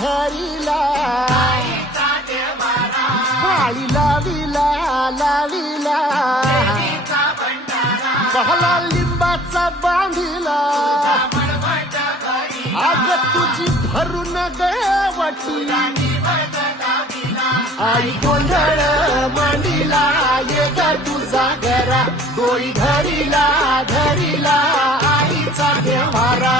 धरिला पाळी लाविला लाविला पहला लिंबाचा बांधिला आग तुझी भरून गवटी आई गोंधळ मांडीला ये ग तुझा घरा डोळी धरिला धरिला आईचा देवारा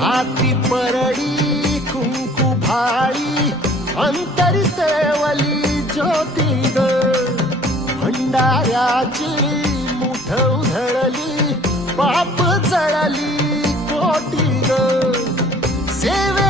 हाती परडी कुंकू भाळी अंतरी सेवली ज्योती ग भंडाऱ्याची मुठ उधळली पाप जळली कोटी ग सेवे